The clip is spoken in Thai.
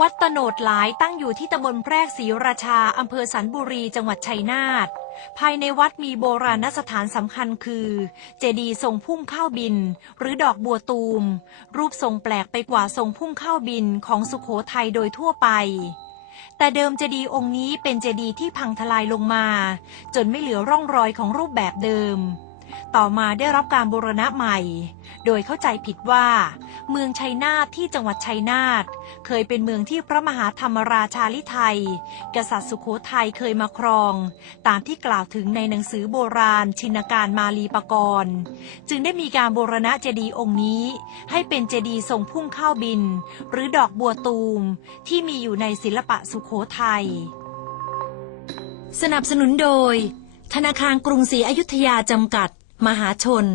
วัดตโนดหลายตั้งอยู่ที่ตำบลแพรกศรีราชา อำเภอสันบุรี จังหวัดชัยนาท ภายในวัดมีโบราณสถานสำคัญคือ เจดีย์ทรงพุ่มข้าวบิน หรือดอกบัวตูม รูปทรงแปลกไปกว่าทรงพุ่มข้าวบินของสุขโขทัยโดยทั่วไป แต่เดิมเจดีย์องค์นี้เป็นเจดีย์ที่พังทลายลงมา จนไม่เหลือร่องรอยของรูปแบบเดิม ต่อมาได้รับการบูรณะใหม่ โดยเข้าใจผิดว่า เมืองชัยนาทที่จังหวัดชัยนาทเคยเป็นเมืองที่พระมหาธรรมราชาลิไทย กษัตริย์สุขโขทัยเคยมาครอง ตามที่กล่าวถึงในหนังสือโบราณ ชินการมาลีปกรณ์จึงได้มีการบูรณะเจดีย์องค์นี้ ให้เป็นเจดีย์ทรงพุ่มข้าวบิน หรือดอกบัวตูม ที่มีอยู่ในศิลปะสุขโขทัยสนับสนุนโดย ธนาคารกรุงศรีอยุธยาจำกัด มหาชน